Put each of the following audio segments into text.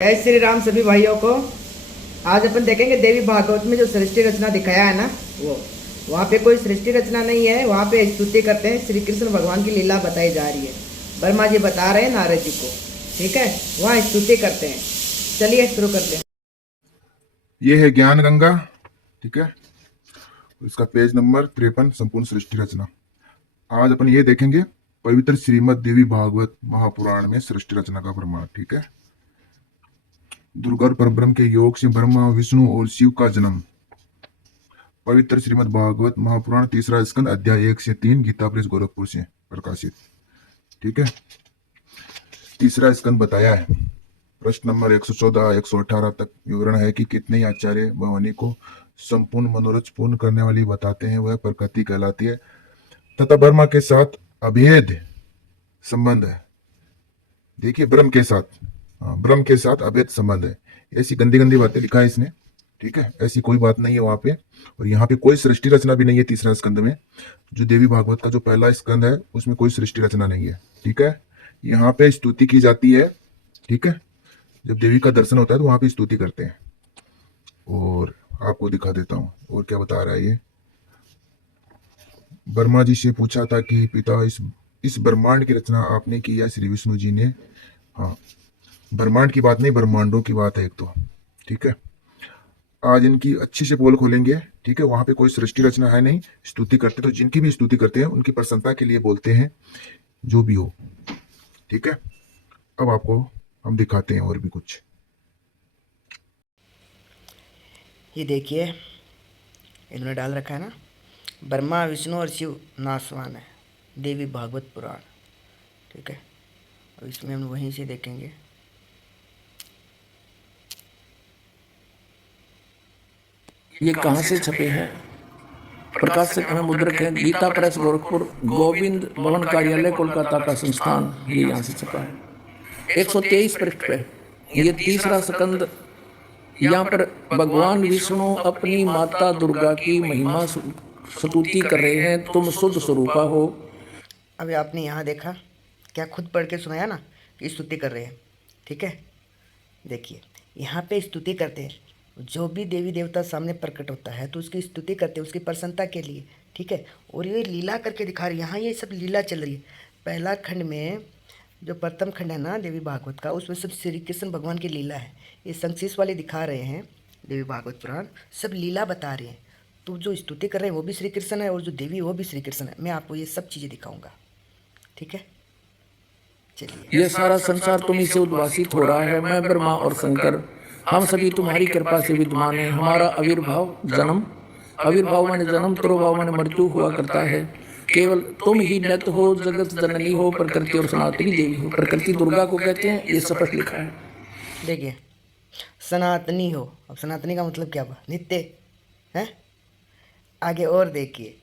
जय श्री राम सभी भाइयों को। आज अपन देखेंगे देवी भागवत में जो सृष्टि रचना दिखाया है ना, वो वहाँ पे कोई सृष्टि रचना नहीं है। वहाँ पे स्तुति करते हैं, श्री कृष्ण भगवान की लीला बताई जा रही है। ब्रह्मा जी बता रहे हैं नारद जी को, ठीक है। वहाँ स्तुति करते हैं। चलिए शुरू करते हैं। ये है ज्ञान गंगा, ठीक है। इसका पेज नंबर 53, संपूर्ण सृष्टि रचना। आज अपन ये देखेंगे पवित्र श्रीमद देवी भागवत महापुराण में सृष्टि रचना का प्रमाण, ठीक है। दुर्गा और परब्रह्म के योग से ब्रह्मा, विष्णु और शिव का जन्म। पवित्र श्रीमद भागवत महापुराण, तीसरा स्कंद, अध्याय 1 से 3, गीता प्रेस गोरखपुर से प्रकाशित, ठीक है। तीसरा स्कंद बताया है। प्रश्न नंबर 114 118 तक विवरण है कि कितने आचार्य भवानी को संपूर्ण मनोरथ पूर्ण करने वाली बताते हैं, वह प्रकृति कहलाती है तथा ब्रह्मा के साथ अभेद संबंध है। देखिए ब्रह्म के साथ, ब्रह्म के साथ अभेद संबंध है। ऐसी गंदी गंदी बातें लिखा है इसने, ठीक है। ऐसी कोई बात नहीं है वहां पे। और यहाँ पे कोई सृष्टि रचना भी नहीं है। तीसरा स्कंद में जो देवी भागवत का जो पहला स्कंद है उसमें कोई सृष्टि रचना नहीं है, ठीक है। यहाँ पे स्तुति की जाती है, ठीक है। जब देवी का दर्शन होता है तो वहां पे स्तुति करते हैं। और आपको दिखा देता हूँ और क्या बता रहा है ये। ब्रह्मा जी से पूछा था कि पिता इस ब्रह्मांड की रचना आपने की या श्री विष्णु जी ने। हाँ, ब्रह्मांड की बात नहीं, ब्रह्मांडों की बात है एक तो, ठीक है। आज इनकी अच्छी से पोल खोलेंगे, ठीक है। वहां पे कोई सृष्टि रचना है नहीं। स्तुति करते तो जिनकी भी स्तुति करते हैं उनकी प्रसन्नता के लिए बोलते हैं, जो भी हो, ठीक है। अब आपको हम दिखाते हैं और भी कुछ। ये देखिए, इन्होंने डाल रखा है ना, ब्रह्मा विष्णु और शिव नासवान है, देवी भागवत पुराण, ठीक है। अब इसमें हम वहीं से देखेंगे। ये कहाँ से छपे हैं? प्रकाशक में मुद्रक है गीता प्रेस गोरखपुर, गोविंद भवन कार्यालय कोलकाता का संस्थान। ये यहाँ से छपा है 123 पृष्ठ पे। ये तीसरा स्कंद। यहाँ पर भगवान विष्णु अपनी माता दुर्गा की महिमा स्तुति कर रहे हैं, तुम शुद्ध स्वरूपा हो। अभी आपने यहाँ देखा, क्या खुद पढ़ के सुनाया ना कि स्तुति कर रहे हैं, ठीक है। देखिए यहाँ पे स्तुति करते हैं। जो भी देवी देवता सामने प्रकट होता है तो उसकी स्तुति करते हैं, उसकी प्रसन्नता के लिए, ठीक है। और ये लीला करके दिखा रही है। यहाँ ये सब लीला चल रही है। पहला खंड में जो प्रथम खंड है ना देवी भागवत का, उसमें सब श्री कृष्ण भगवान की लीला है। ये संक्षिप्त वाले दिखा रहे हैं देवी भागवत पुराण, सब लीला बता रहे हैं। तो जो स्तुति कर रहे हैं वो भी श्री कृष्ण है और जो देवी वो भी श्री कृष्ण है। मैं आपको ये सब चीज़ें दिखाऊंगा, ठीक है। चलिए। ये सारा संसार तुम्ही से उद्वासित हो रहा है। मैं ब्रह्मा और शंकर, हम सभी तुम्हारी कृपा से विद्यमान है। हमारा आविर्भाव जन्म, आविर्भाव माने जन्म, तिरोभाव माने मृत्यु हुआ करता है। केवल तुम ही नित्य हो, जगत जननी हो, प्रकृति और सनातनी देवी हो। प्रकृति दुर्गा को कहते हैं, ये स्पष्ट लिखा है। देखिए, सनातनी हो, अब सनातनी का मतलब क्या हुआ? नित्य है। आगे और देखिए,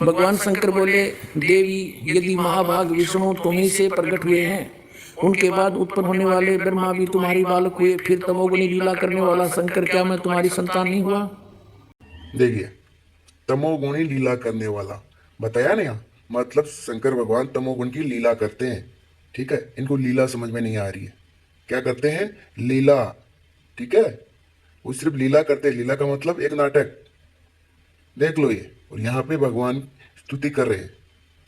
भगवान शंकर बोले, देवी यदि महाभाग विष्णु तुम्ही से प्रकट हुए हैं, उनके बाद उत्पन्न होने वाले ब्रह्मा भी तुम्हारी बालक हुए, फिर तमोगुणी लीला करने वाला शंकर, क्या मैं तुम्हारी संतान नहीं हुआ? देखिए, तमोगुणी लीला करने वाला बताया ना यहाँ। मतलब शंकर भगवान तमोगुण की लीला करते हैं, ठीक है। इनको लीला समझ में नहीं आ रही है। क्या करते हैं? लीला, ठीक है। वो सिर्फ लीला करते हैं। लीला का मतलब एक नाटक, देख लो ये। और यहाँ पे भगवान स्तुति कर रहे हैं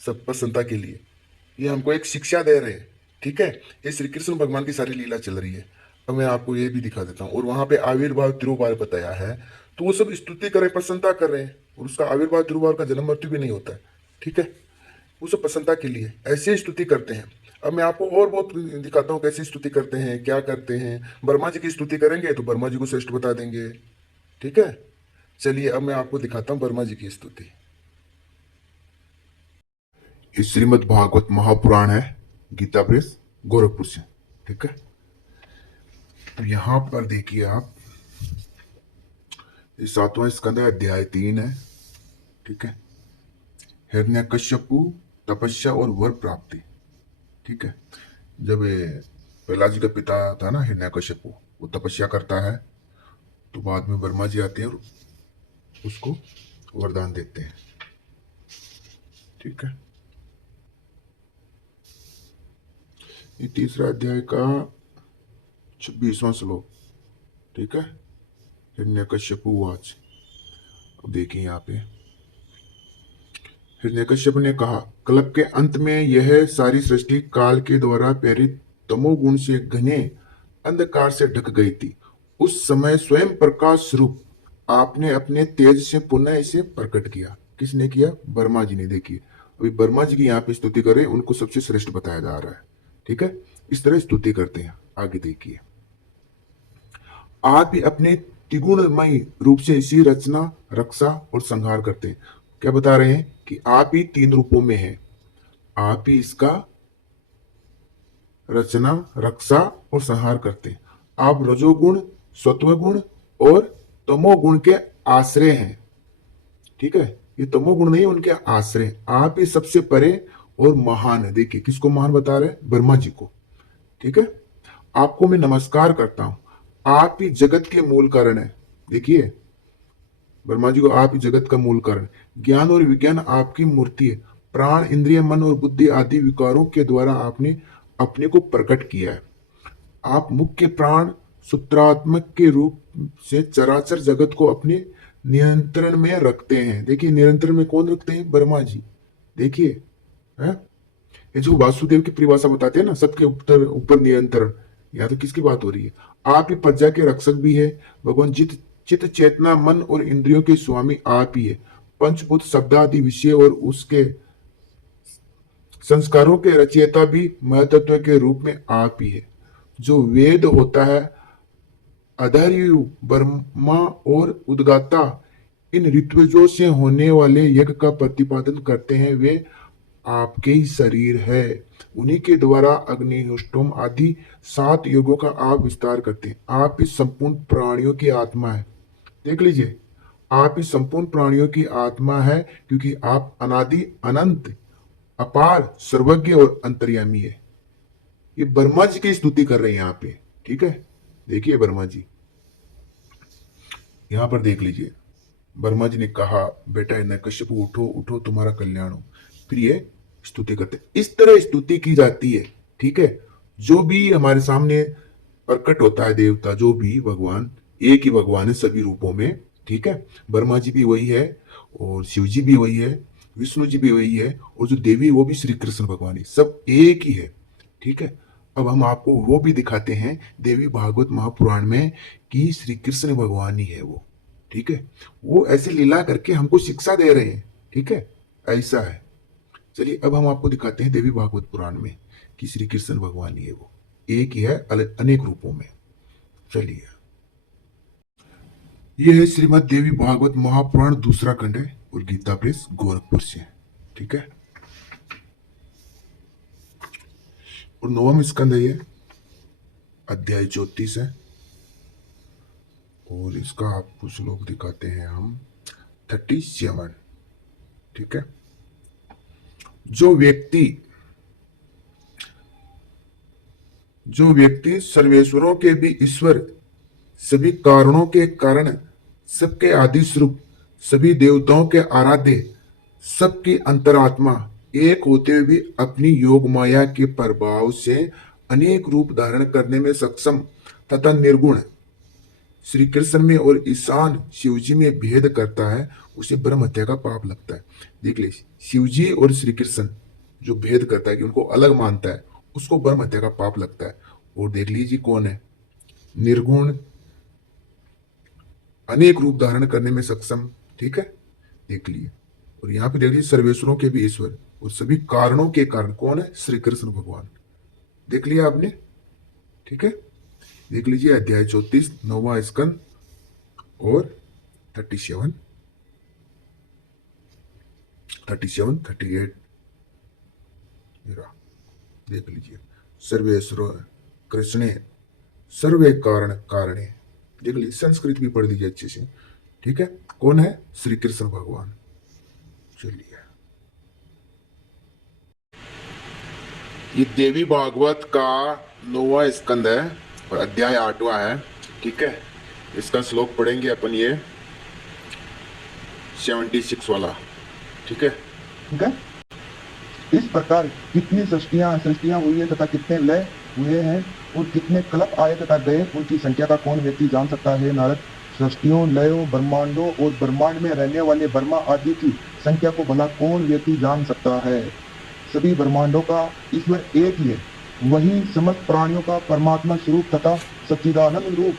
सब प्रसन्नता के लिए। ये हमको एक शिक्षा दे रहे हैं, ठीक है। ये श्री कृष्ण भगवान की सारी लीला चल रही है। अब मैं आपको ये भी दिखा देता हूँ। और वहां पे आविर्भाव तिरुभाव बताया है, तो वो सब स्तुति कर रहे, प्रसन्नता कर रहे हैं। और उसका आविर्भाव तिरुभाव का जन्म मृत्यु भी नहीं होता है, ठीक है। वो सब प्रसन्नता के लिए ऐसे स्तुति करते हैं। अब मैं आपको और बहुत दिखाता हूँ कैसे स्तुति करते हैं, क्या करते हैं। ब्रह्मा जी की स्तुति करेंगे तो ब्रह्मा जी को श्रेष्ठ बता देंगे, ठीक है। चलिए अब मैं आपको दिखाता हूँ ब्रह्मा जी की स्तुति। ये श्रीमद् भागवत महापुराण है, गीता प्रेस गोरखपुर से, ठीक है। तो यहां पर देखिए आप, ये 7वां स्कंद है, अध्याय 3 है, ठीक है। हिरण्यकश्यपु, तपस्या और वर प्राप्ति, ठीक है। जब ये प्रहलाद जी का पिता था ना हिरण्यकश्यपु, वो तपस्या करता है तो बाद में ब्रह्मा जी आते हैं और उसको वरदान देते हैं, ठीक है। ये तीसरा अध्याय का 26वां श्लोक, ठीक है। हिरण्यकश्यप उवाच। अब देखिए यहाँ पे हिरण्यकश्यप ने कहा, कल्प के अंत में यह सारी सृष्टि काल के द्वारा प्रेरित तमोगुण से घने अंधकार से ढक गई थी। उस समय स्वयं प्रकाश स्वरूप आपने अपने तेज से पुनः इसे प्रकट किया। किसने किया? ब्रह्मा जी ने। देखिए अभी ब्रह्मा जी की यहाँ पे स्तुति करें, उनको सबसे श्रेष्ठ बताया जा रहा है, ठीक है। इस तरह स्तुति करते हैं। आगे देखिए, आप भी अपने त्रिगुणमय रूप से इसी रचना, रक्षा और संहार करते हैं। क्या बता रहे हैं? कि आप ही 3 रूपों में हैं। आप ही इसका रचना, रक्षा और संहार करते हैं। आप रजोगुण, सत्वगुण और तमोगुण के आश्रय हैं, ठीक है। ये तमोगुण नहीं, उनके आश्रय। आप ही सबसे परे और महान है। देखिए किसको महान बता रहे हैं? ब्रह्मा जी को, ठीक है। आपको मैं नमस्कार करता हूं। आप ही जगत के मूल कारण है। देखिए ब्रह्मा जी को आप ही जगत का मूल कारण। ज्ञान और विज्ञान आपकी मूर्ति है। प्राण, इंद्रिय, मन और बुद्धि आदि विकारों के द्वारा आपने अपने को प्रकट किया है। आप मुख्य प्राण सूत्रात्मक के रूप से चराचर जगत को अपने नियंत्रण में रखते हैं। देखिए नियंत्रण में कौन रखते हैं? ब्रह्मा जी। देखिए है ये जो वासुदेव की परिभाषा बताते हैं ना, सबके ऊपर ऊपर नियंत्रण, या तो किसकी बात हो रही है? आप ही प्रजा के रक्षक भी है। भगवान चित्त, चेतना, मन और इंद्रियों के स्वामी आप ही है। पंचभूत, शब्दादि विषय और उसके संस्कारों के रचयिता भी महतत्व के रूप में आप ही है। जो वेद होता है, अधार्यु, ब्रह्मा और उद्गाता इन ऋत्विजों से होने वाले यज्ञ का प्रतिपादन करते हैं, वे आपके ही शरीर है। उन्हीं के द्वारा अग्निहोष्ट्रम आदि 7 योगों का आप विस्तार करते हैं। आप इस संपूर्ण प्राणियों की आत्मा है। देख लीजिए, आप इस संपूर्ण प्राणियों की आत्मा है, क्योंकि आप अनादि, अनंत, अपार, सर्वज्ञ और अंतर्यामी है। ये ब्रह्मा जी की स्तुति कर रहे हैं यहाँ पे, ठीक है। देखिए ब्रह्मा जी यहां पर देख लीजिए, ब्रह्मा जी ने कहा, बेटा हिरण्यकश्यप उठो उठो, तुम्हारा कल्याण हो। फिर ये स्तुति करते। इस तरह स्तुति की जाती है, ठीक है। जो भी हमारे सामने प्रकट होता है देवता, जो भी भगवान, एक ही भगवान है सभी रूपों में, ठीक है। ब्रह्मा जी भी वही है और शिव जी भी वही है, विष्णु जी भी वही है, और जो देवी वो भी श्री कृष्ण भगवान है, सब एक ही है, ठीक है। अब हम आपको वो भी दिखाते हैं देवी भागवत महापुराण में कि श्री कृष्ण भगवान ही है वो, ठीक है। वो ऐसे लीला करके हमको शिक्षा दे रहे हैं, ठीक है। ऐसा है। चलिए अब हम आपको दिखाते हैं देवी भागवत पुराण में कि श्री कृष्ण भगवान ही है वो, एक ही है अनेक रूपों में। चलिए यह है श्रीमद देवी भागवत महापुराण, दूसरा खंड है और गीता प्रेस गोरखपुर से, ठीक है। और 9वां स्कंद है ये, अध्याय 34 है। और इसका आपको श्लोक दिखाते हैं हम 37, ठीक है। जो व्यक्ति सर्वेश्वरों के भी ईश्वर, सभी कारणों के कारण, सबके आदि स्वरूप, सभी देवताओं के आराध्य, सबकी अंतरात्मा, एक होते हुए भी अपनी योग माया के प्रभाव से अनेक रूप धारण करने में सक्षम तथा निर्गुण श्री कृष्ण में और ईशान शिव जी में भेद करता है, उसे ब्रह्म हत्या का पाप लगता है। देख ले, शिव जी और श्री कृष्ण जो भेद करता है, कि उनको अलग मानता है, उसको ब्रह्म हत्या का पाप लगता है। और देख लीजिए कौन है? निर्गुण, अनेक रूप धारण करने में सक्षम, ठीक है। देख लिए, और यहाँ पे देख लीजिए सर्वेश्वरों के भी ईश्वर और सभी कारणों के कारण, कौन है? श्री कृष्ण भगवान। देख लिया आपने, ठीक है। देख लीजिए अध्याय 34, 9वां स्कंद और 37, 38 देख लीजिए। सर्वेश्वर कृष्णे सर्वे कारण कारणे, देख लीजिए। संस्कृत भी पढ़ लीजिए अच्छे से, ठीक है। कौन है? श्री कृष्ण भगवान। चलिए, ये देवी भागवत का 9वां स्कंद है और अध्याय 8वां है, ठीक है। इसका श्लोक पढ़ेंगे अपन, ये 76 वाला, ठीक है। ठीक है। इस प्रकार कितनी सृष्टियां हुई है तथा कितने लय हुए हैं और कितने कल्प आए तथा गए, उनकी संख्या का कौन व्यक्ति जान सकता है। नारद, सृष्टियों, लयों, ब्रह्मांडों और ब्रह्मांड में रहने वाले ब्रह्मा आदि की संख्या को भला कौन व्यक्ति जान सकता है। सभी ब्रह्मांडों का ईश्वर एक ही है, वही समस्त प्राणियों का परमात्मा स्वरूप तथा सच्चिदानंद रूप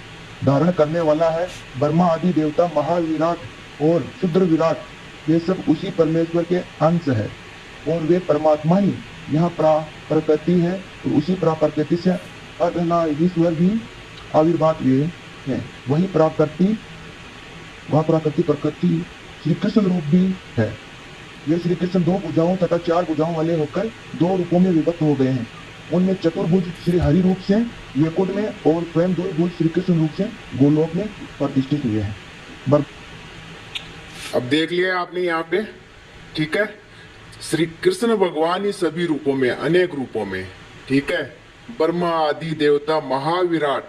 धारण करने वाला है। ब्रह्मा आदि देवता, महाविराट और क्षुद्र विराट, ये सब उसी परमेश्वर के अंश है और वे परमात्मा ही यहाँ प्रकृति है और उसी प्रकृति से अर्धनारीश्वर भी आविर्भाव हुए हैं। वही प्रकृति श्री कृष्ण रूप भी है। ये श्री कृष्ण 2 भुजाओं तथा 4 भुजाओं वाले होकर 2 रूपों में विभक्त हो गए हैं। उनमें चतुर्भुज श्री हरि रूप से वैकुंठ में और स्वयं द्विभुज श्री कृष्ण रूप से गोलोक में प्रतिष्ठित हुए हैं। अब देख लिया आपने यहाँ पे, ठीक है। श्री कृष्ण भगवान ही सभी रूपों में, अनेक रूपों में, ठीक है। ब्रह्मा आदि देवता, महाविराट,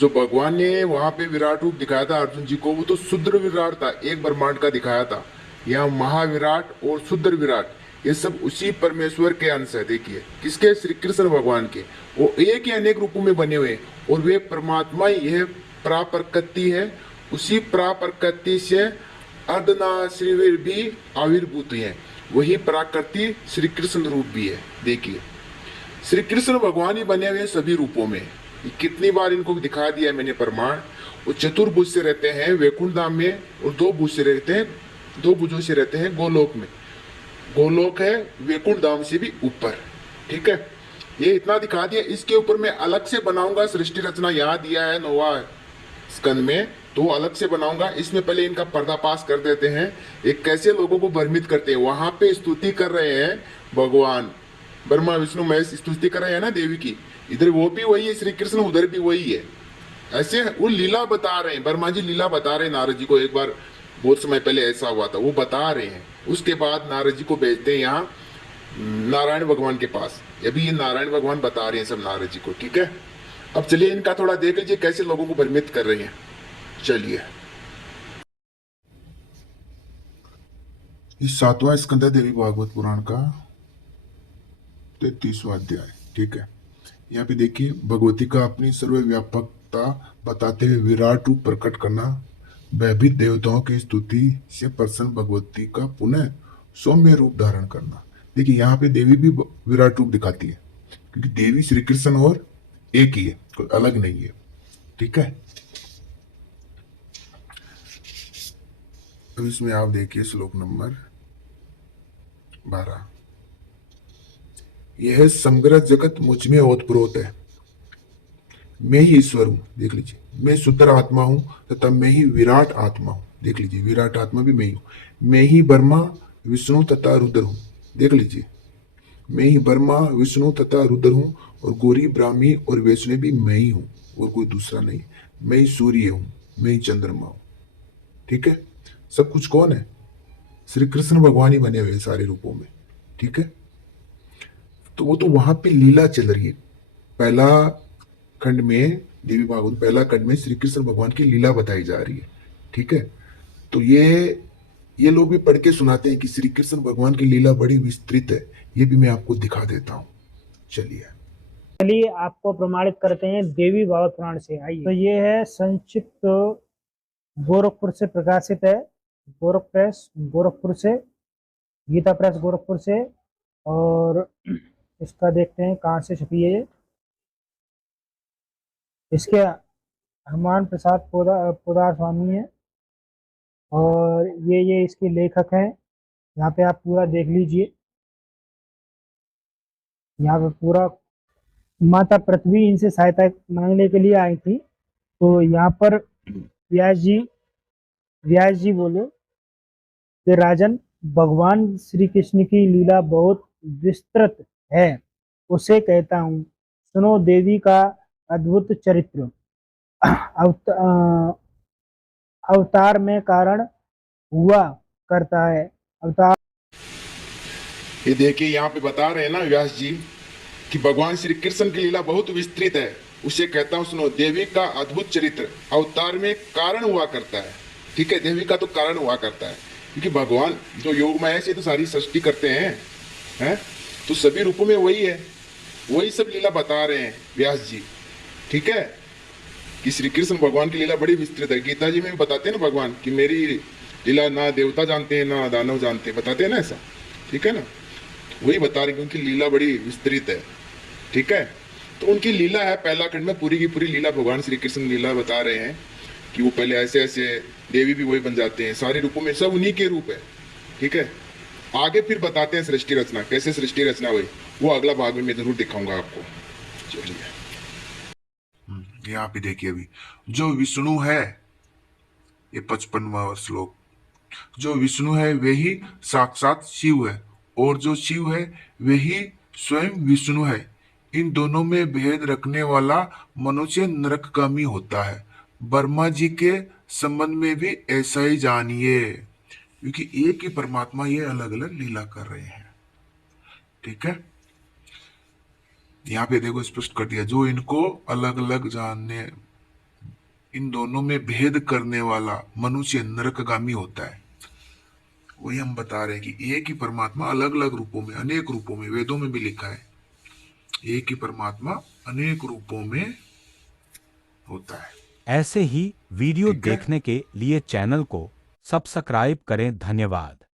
जो भगवान ने वहां पे विराट रूप दिखाया था अर्जुन जी को, वो तो शुद्र विराट था, एक ब्रह्मांड का दिखाया था। यहाँ महाविराट और शुद्र विराट, ये सब उसी परमेश्वर के अंश है। देखिए किसके, श्री कृष्ण भगवान के। वो एक ही अनेक रूपों में बने हुए और वे परमात्मा ही, यह प्राप्रकृति है, उसी प्राप्रकृति से अर्धनाश्री भी आविर्भूत है, वही प्राकृति श्री कृष्ण रूप भी है। देखिए श्री कृष्ण भगवान ही बने हुए सभी रूपों में। कितनी बार इनको दिखा दिया मैंने प्रमाण। वो चतुर्भुज से रहते हैं वैकुंठ धाम में और 2 भुज से रहते हैं, 2 भुजों से रहते हैं गोलोक में। गोलोक है वैकुंठ धाम से भी ऊपर, ठीक है। ये इतना दिखा दिया। इसके ऊपर मैं अलग से बनाऊंगा सृष्टि रचना, यहाँ दिया है 9वां स्कंद में, तो अलग से बनाऊंगा। इसमें पहले इनका पर्दापाश कर देते हैं, एक कैसे लोगों को भ्रमित करते हैं। वहां पे स्तुति कर रहे हैं भगवान ब्रह्मा विष्णु महेश, स्तुति कर रहे हैं ना देवी की। इधर वो भी वही है श्री कृष्ण, उधर भी वही है। ऐसे वो लीला बता रहे हैं, ब्रह्मा जी लीला बता रहे हैं नारद जी को। एक बार बहुत समय पहले ऐसा हुआ था, वो बता रहे हैं। उसके बाद नारद जी को भेजते हैं यहाँ नारायण भगवान के पास। अभी ये नारायण भगवान बता रहे हैं सब नारद जी को, ठीक है। अब चलिए इनका थोड़ा देख लीजिए कैसे लोगों को भ्रमित कर रहे हैं। चलिए, इस 7वां स्कंद है देवी भागवत पुराण का 33वां अध्याय, ठीक है। यहाँ पे देखिए भगवती का अपनी सर्वव्यापकता बताते हुए विराट रूप प्रकट करना, भयभीत देवताओं की स्तुति से प्रसन्न भगवती का पुनः सौम्य रूप धारण करना। देखिए यहाँ पे देवी भी विराट रूप दिखाती है, क्योंकि देवी श्री कृष्ण और एक ही है, कोई अलग नहीं है, ठीक है। अब इसमें आप देखिए श्लोक नंबर 12, यह समग्र जगत मुझ में ओतप्रोत है, मैं ही ईश्वर हूं। देख लीजिए, मैं शुद्ध आत्मा हूं तथा मैं ही विराट आत्मा हूं। देख लीजिए, विराट आत्मा भी मैं ही हूं। मैं ही ब्रह्मा विष्णु तथा रुद्र हूं। देख लीजिए, मैं ही ब्रह्मा विष्णु तथा रुद्र हूं और गौरी ब्राह्मी और वैष्णव भी मैं ही हूं और कोई दूसरा नहीं। मैं ही सूर्य हूं, मैं ही चंद्रमा हूं, ठीक है। सब कुछ कौन है? श्री कृष्ण भगवान ही बने हुए सारे रूपों में, ठीक है। तो वो तो वहां पे लीला चल रही है। पहला खंड में देवी भागवत पहला खंड में श्री कृष्ण भगवान की लीला बताई जा रही है, ठीक है। तो ये लोग भी पढ़ के सुनाते हैं कि श्री कृष्ण भगवान की लीला बड़ी विस्तृत है। ये भी मैं आपको दिखा देता हूँ। चलिए आपको प्रमाणित करते हैं देवी भागवत पुराण से। आइए, तो ये है संक्षिप्त, गोरखपुर से प्रकाशित है, गोरख प्रेस गोरखपुर से, गीता प्रेस गोरखपुर से। और इसका देखते हैं कहाँ से छपी है ये। इसके हनुमान प्रसाद पोदार स्वामी है और ये इसके लेखक हैं। यहाँ पे आप पूरा देख लीजिए। यहाँ पे पूरा माता पृथ्वी इनसे सहायता मांगने के लिए आई थी। तो यहाँ पर व्यास जी बोले कि राजन, भगवान श्री कृष्ण की लीला बहुत विस्तृत है, उसे कहता हूँ, सुनो देवी का अद्भुत चरित्र। अवतार में कारण हुआ करता है। अवतार, ये देखिए यहाँ पे बता रहे हैं ना व्यास जी कि भगवान श्री कृष्ण की लीला बहुत विस्तृत है, उसे कहता हूँ सुनो। देवी का अद्भुत चरित्र अवतार में कारण हुआ करता है, ठीक है। देवी का तो कारण हुआ करता है, क्योंकि भगवान जो योगमय से तो सारी सृष्टि करते हैं, तो सभी रूपों में वही है। वही सब लीला बता रहे हैं व्यास जी, ठीक है। कि श्री कृष्ण भगवान की लीला बड़ी विस्तृत है। गीता जी में भी बताते हैं ना भगवान कि मेरी लीला ना देवता जानते हैं ना दानव जानते हैं, बताते हैं ना ऐसा, ठीक है ना। वही बता रहे हैं कि उनकी लीला बड़ी विस्तृत है, ठीक है। तो उनकी लीला है, पहला खंड में पूरी की पूरी लीला भगवान श्री कृष्ण लीला बता रहे हैं कि वो पहले ऐसे ऐसे देवी भी वही बन जाते हैं, सारे रूपों में सब उन्हीं के रूप है, ठीक है। आगे फिर बताते हैं सृष्टि रचना, कैसे सृष्टि रचना हुई, वो अगला भाग में मैं जरूर दिखाऊंगा आपको। चलिए यहाँ पे देखिए, अभी जो विष्णु है, ये 55वां श्लोक, जो विष्णु है वही साक्षात शिव है, और जो शिव है वही स्वयं विष्णु है। इन दोनों में भेद रखने वाला मनुष्य नरकगामी होता है। ब्रह्मा जी के संबंध में भी ऐसा ही जानिए, क्योंकि एक ही परमात्मा ये अलग अलग लीला कर रहे हैं, ठीक है। यहाँ पे देखो स्पष्ट कर दिया, जो इनको अलग अलग जानने, इन दोनों में भेद करने वाला मनुष्य नरकगामी होता है। वही हम बता रहे हैं कि एक ही परमात्मा अलग अलग रूपों में, अनेक रूपों में, वेदों में भी लिखा है एक ही परमात्मा अनेक रूपों में होता है। ऐसे ही वीडियो ठीक है। देखने के लिए चैनल को सब्सक्राइब करें। धन्यवाद।